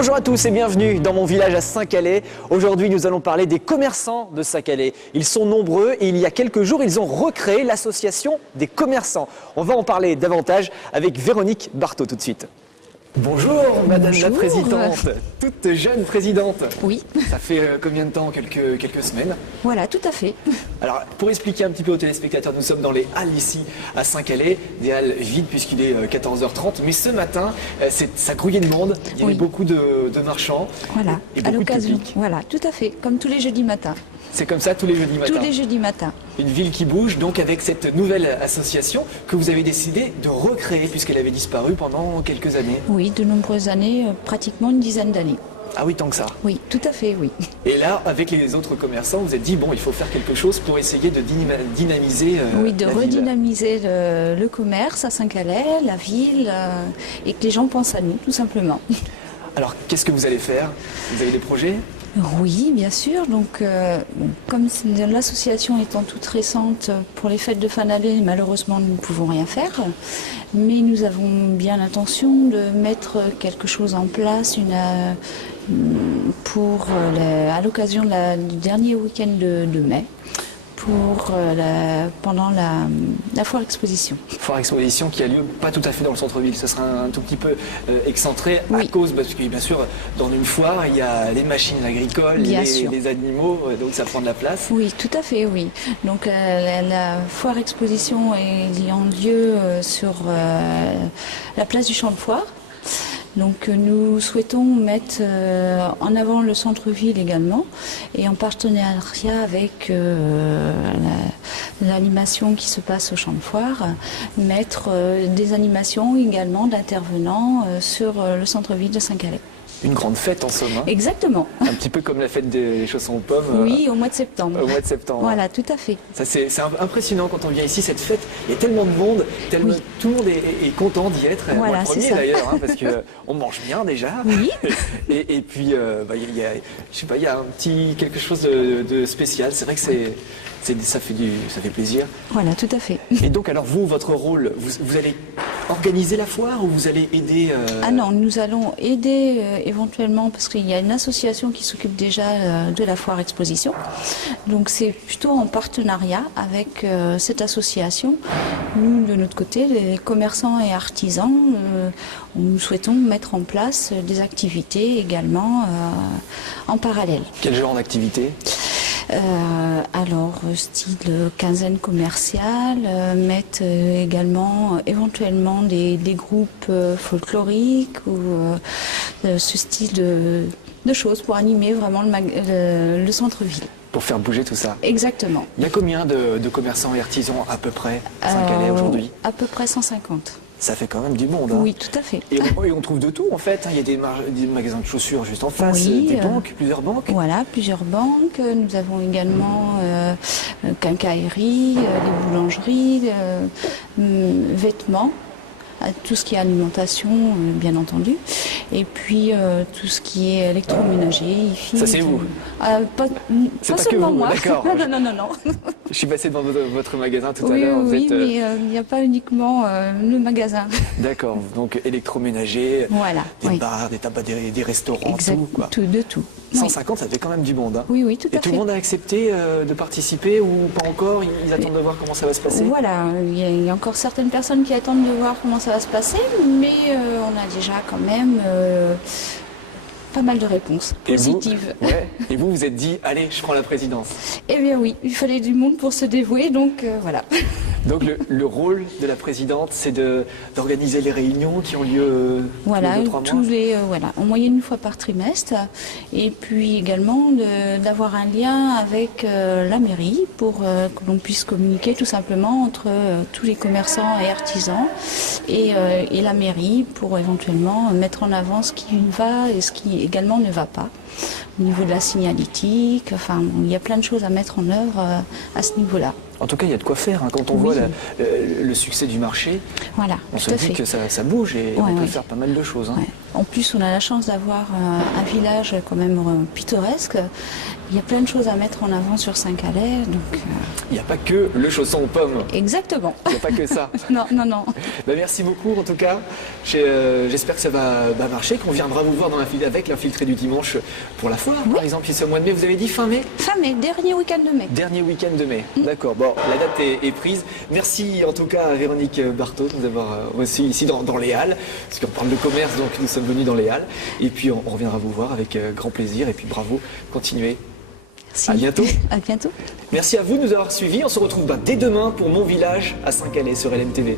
Bonjour à tous et bienvenue dans mon village à Saint-Calais. Aujourd'hui, nous allons parler des commerçants de Saint-Calais. Ils sont nombreux et il y a quelques jours, ils ont recréé l'association des commerçants. On va en parler davantage avec Véronique Barthaud tout de suite. Bonjour Madame la Présidente, toute jeune présidente. Oui. Ça fait combien de temps? Quelques semaines. Voilà, tout à fait. Alors, pour expliquer un petit peu aux téléspectateurs, nous sommes dans les halles ici à Saint-Calais, des halles vides puisqu'il est 14h30. Mais ce matin, ça grouillait de monde, il y avait beaucoup de marchands. Voilà, et à beaucoup de l'occasion. public. Voilà, tout à fait, comme tous les jeudis matins. C'est comme ça tous les jeudis matins. Tous les jeudis matins. Une ville qui bouge, donc avec cette nouvelle association que vous avez décidé de recréer puisqu'elle avait disparu pendant quelques années. Oui, de nombreuses années, pratiquement une dizaine d'années. Ah oui, tant que ça. Oui, tout à fait, oui. Et là, avec les autres commerçants, vous vous êtes dit, bon, il faut faire quelque chose pour essayer de dynamiser Oui, de la ville. redynamiser le commerce à Saint-Calais, la ville, et que les gens pensent à nous, tout simplement. Alors, qu'est-ce que vous allez faire? Vous avez des projets? Oui, bien sûr. Donc, comme l'association étant toute récente pour les fêtes de fin d'année, malheureusement, nous ne pouvons rien faire. Mais nous avons bien l'intention de mettre quelque chose en place à l'occasion du dernier week-end de mai. Pendant la foire exposition. Foire exposition qui a lieu pas tout à fait dans le centre-ville, ce sera un tout petit peu excentré Oui. à cause, parce que bien sûr, dans une foire, il y a les machines agricoles, Bien sûr. les animaux, donc ça prend de la place. Oui, tout à fait, oui. Donc la foire exposition ayant lieu sur la place du Champ de Foire. Donc nous souhaitons mettre en avant le centre-ville également et en partenariat avec l'animation qui se passe au Champ de Foire, mettre des animations également d'intervenants sur le centre-ville de Saint-Calais. Une grande fête en somme, hein. Exactement. Un petit peu comme la fête des chaussons aux pommes. Oui, au mois de septembre. Au mois de septembre. Voilà, tout à fait. Ça, c'est impressionnant quand on vient ici, cette fête, il y a tellement de monde, tellement, Oui. tout le monde est content d'y être. Voilà, Moi le premier c'est ça. d'ailleurs, hein, parce qu'on mange bien déjà. Oui. Et puis, il y a un petit quelque chose de spécial. C'est vrai que ça fait plaisir. Voilà, tout à fait. Et donc, alors vous, votre rôle, vous allez organiser la foire ou vous allez aider Ah non, nous allons aider éventuellement parce qu'il y a une association qui s'occupe déjà de la foire exposition. Donc c'est plutôt en partenariat avec cette association. Nous, de notre côté, les commerçants et artisans, nous souhaitons mettre en place des activités également en parallèle. Quel genre d'activité? Style quinzaine commerciale, mettre également éventuellement des groupes folkloriques ou ce style de choses pour animer vraiment le centre-ville. Pour faire bouger tout ça. Exactement. Il y a combien de commerçants et artisans à peu près à Saint-Calais aujourd'hui? À peu près 150. Ça fait quand même du monde. Hein. Oui, tout à fait. Et on trouve de tout en fait. Il y a des magasins de chaussures juste en face, Oui, des banques, plusieurs banques. Voilà, plusieurs banques. Nous avons également quincaillerie, des boulangeries, vêtements. Tout ce qui est alimentation, bien entendu, et puis tout ce qui est électroménager, IFI. Ça, c'est vous? Pas C'est pas que seulement vous, moi. d'accord. Non. Je suis passé dans votre magasin tout à Oui, l'heure. oui, mais il n'y a pas uniquement le magasin. D'accord, donc électroménager, Voilà, des oui. bars, des tabacs, des restaurants, Exact, tout quoi. de tout. 150, ça fait quand même du monde. Hein. Oui, tout Et à tout fait. le monde a accepté de participer ou pas encore? Ils attendent de voir comment ça va se passer? Voilà, il y a encore certaines personnes qui attendent de voir comment ça va se passer, mais on a déjà quand même pas mal de réponses positives. Et vous vous êtes dit, allez, je prends la présidence. Eh bien oui, il fallait du monde pour se dévouer, donc voilà. Donc le rôle de la présidente, c'est d'organiser les réunions qui ont lieu Voilà, tous les 2-3 mois. en moyenne une fois par trimestre, et puis également d'avoir un lien avec la mairie pour que l'on puisse communiquer tout simplement entre tous les commerçants et artisans et la mairie pour éventuellement mettre en avant ce qui va et ce qui également ne va pas. Au niveau de la signalétique, enfin, il y a plein de choses à mettre en œuvre à ce niveau-là. En tout cas, il y a de quoi faire. Hein. Quand on voit le succès du marché, Voilà, on tout se à dit fait. que ça bouge et on peut Ouais. faire pas mal de choses. Hein. Ouais. En plus, on a la chance d'avoir un village quand même pittoresque. Il y a plein de choses à mettre en avant sur Saint-Calais. Donc, Il n'y a pas que le chausson aux pommes. exactement. Il n'y a pas que ça. Non, non, non. Ben, merci beaucoup en tout cas. J'espère que ça va marcher, qu'on viendra vous voir avec l'infiltré du dimanche pour la foire, par exemple, ici au mois de mai. Vous avez dit fin mai? Fin mai, dernier week-end de mai. Dernier week-end de mai. D'accord. Bon, la date est prise. Merci en tout cas à Véronique Barthaud de nous avoir reçus ici dans les Halles, parce qu'on parle de commerce, donc nous sommes venus dans les Halles. Et puis on reviendra vous voir avec grand plaisir. Et puis bravo, continuez. Merci. À bientôt. À bientôt. Merci à vous de nous avoir suivis. On se retrouve dès demain pour Mon Village à Saint-Calais sur LMTV.